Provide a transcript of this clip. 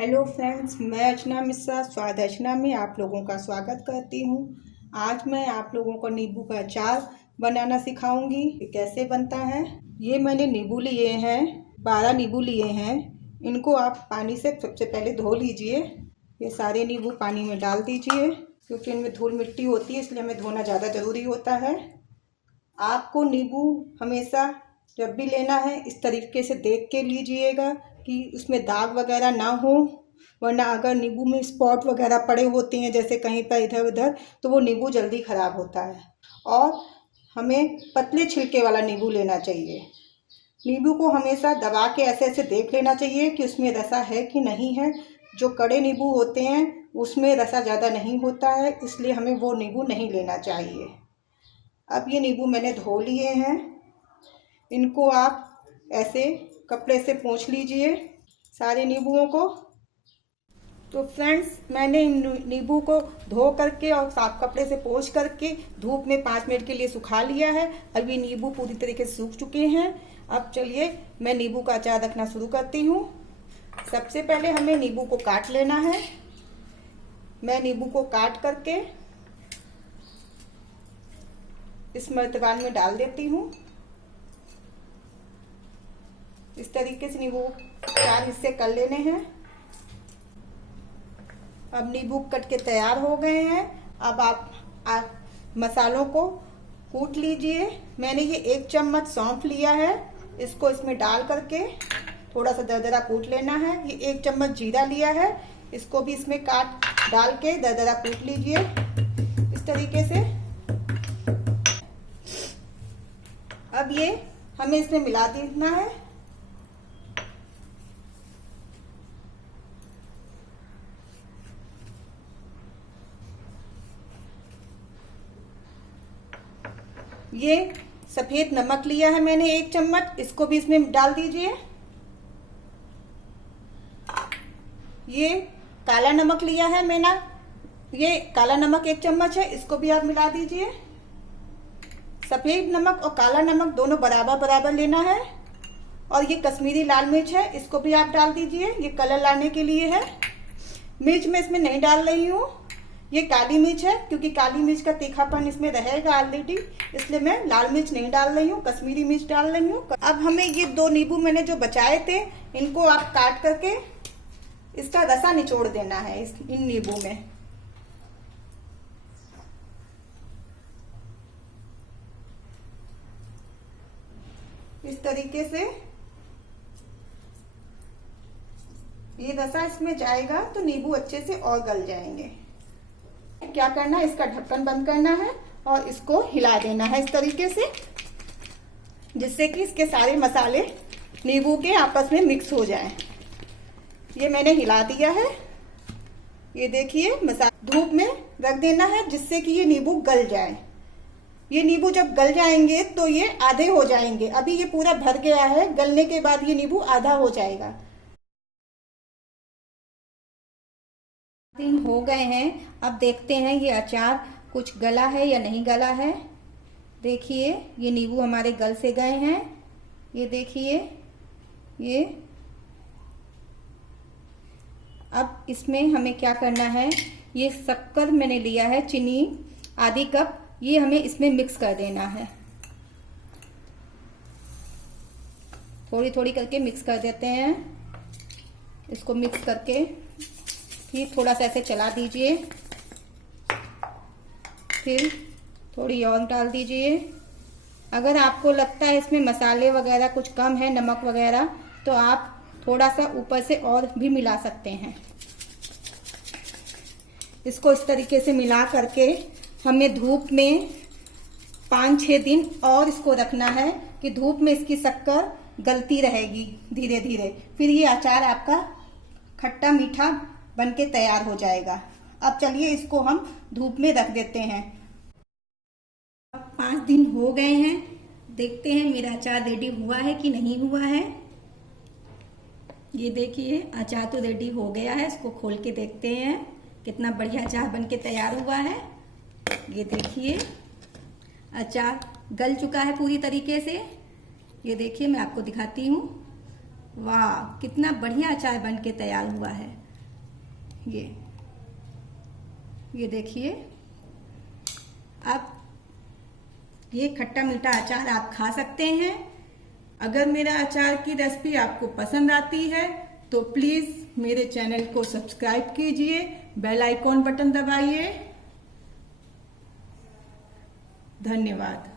Hello friends, मैं अर्चना मिश्रा स्वाद अर्चना में आप लोगों का स्वागत करती हूँ। आज मैं आप लोगों को नींबू का अचार बनाना सिखाऊंगी कि कैसे बनता है। ये मैंने नींबू लिए हैं, 12 नींबू लिए हैं। इनको आप पानी से सबसे पहले धो लीजिए। ये सारे नींबू पानी में डाल दीजिए क्योंकि इनमें धूल मिट्टी होती है, इसलिए हमें धोना ज़्यादा ज़रूरी होता है। आपको नींबू हमेशा जब भी लेना है इस तरीके से देख के लीजिएगा कि उसमें दाग वगैरह ना हो, वरना अगर नींबू में स्पॉट वगैरह पड़े होते हैं जैसे कहीं पर इधर उधर, तो वो नींबू जल्दी ख़राब होता है। और हमें पतले छिलके वाला नींबू लेना चाहिए। नींबू को हमेशा दबा के ऐसे ऐसे देख लेना चाहिए कि उसमें रसा है कि नहीं है। जो कड़े नींबू होते हैं उसमें रसा ज़्यादा नहीं होता है, इसलिए हमें वो नींबू नहीं लेना चाहिए। अब ये नींबू मैंने धो लिए हैं। इनको आप ऐसे कपड़े से पोंछ लीजिए सारे नींबुओं को। तो फ्रेंड्स, मैंने इन नींबू को धो करके और साफ कपड़े से पोंछ करके धूप में 5 मिनट के लिए सुखा लिया है। अब ये नींबू पूरी तरीके से सूख चुके हैं। अब चलिए मैं नींबू का अचार रखना शुरू करती हूँ। सबसे पहले हमें नींबू को काट लेना है। मैं नींबू को काट करके इस मर्तबान में डाल देती हूँ। इस तरीके से नींबू 4 हिस्से कर लेने हैं। अब नींबू कट के तैयार हो गए हैं। अब आप मसालों को कूट लीजिए। मैंने ये 1 चम्मच सौंफ लिया है, इसको इसमें डाल करके थोड़ा सा दरदरा कूट लेना है। ये 1 चम्मच जीरा लिया है, इसको भी इसमें डाल के दरदरा कूट लीजिए इस तरीके से। अब ये हमें इसमें मिला देना है। ये सफेद नमक लिया है मैंने 1 चम्मच, इसको भी इसमें डाल दीजिए। ये काला नमक लिया है मैंने, ये काला नमक 1 चम्मच है, इसको भी आप मिला दीजिए। सफेद नमक और काला नमक दोनों बराबर बराबर लेना है। और ये कश्मीरी लाल मिर्च है, इसको भी आप डाल दीजिए, ये कलर लाने के लिए है। मिर्च मैं इसमें नहीं डाल रही हूँ, ये काली मिर्च है क्योंकि काली मिर्च का तीखापन इसमें रहेगा ऑलरेडी, इसलिए मैं लाल मिर्च नहीं डाल रही हूँ, कश्मीरी मिर्च डाल रही हूँ। अब हमें ये 2 नींबू मैंने जो बचाए थे, इनको आप काट करके इसका रसा निचोड़ देना है इन नींबू में। इस तरीके से ये रसा इसमें जाएगा तो नींबू अच्छे से और गल जाएंगे। क्या करना है, इसका ढक्कन बंद करना है और इसको हिला देना है इस तरीके से, जिससे कि इसके सारे मसाले नींबू के आपस में मिक्स हो जाएं। ये मैंने हिला दिया है। ये देखिए, मसाला धूप में रख देना है जिससे कि ये नींबू गल जाए। ये नींबू जब गल जाएंगे तो ये आधे हो जाएंगे। अभी ये पूरा भर गया है, गलने के बाद ये नींबू आधा हो जाएगा। दिन हो गए हैं, अब देखते हैं ये अचार कुछ गला है या नहीं गला है। देखिए, ये नींबू हमारे गल से गए हैं। ये देखिए, ये अब इसमें हमें क्या करना है, ये शक्कर मैंने लिया है, चीनी आधी कप, ये हमें इसमें मिक्स कर देना है। थोड़ी थोड़ी करके मिक्स कर देते हैं। इसको मिक्स करके फिर थोड़ा सा ऐसे चला दीजिए, फिर थोड़ी और डाल दीजिए। अगर आपको लगता है इसमें मसाले वगैरह कुछ कम है, नमक वगैरह, तो आप थोड़ा सा ऊपर से और भी मिला सकते हैं। इसको इस तरीके से मिला करके हमें धूप में 5-6 दिन और इसको रखना है कि धूप में इसकी शक्कर गलती रहेगी धीरे धीरे। फिर ये अचार आपका खट्टा मीठा बनके तैयार हो जाएगा। अब चलिए इसको हम धूप में रख देते हैं। अब 5 दिन हो गए हैं, देखते हैं मेरा अचार रेडी हुआ है कि नहीं हुआ है। ये देखिए, अचार तो रेडी हो गया है। इसको खोल के देखते हैं कितना बढ़िया अचार बनके तैयार हुआ है। ये देखिए, अचार गल चुका है पूरी तरीके से। ये देखिए, मैं आपको दिखाती हूँ। वाह, कितना बढ़िया अचार बनके तैयार हुआ है। ये देखिए, अब ये खट्टा मीठा अचार आप खा सकते हैं। अगर मेरा अचार की रेसिपी आपको पसंद आती है तो प्लीज़ मेरे चैनल को सब्सक्राइब कीजिए, बेल आइकॉन बटन दबाइए। धन्यवाद।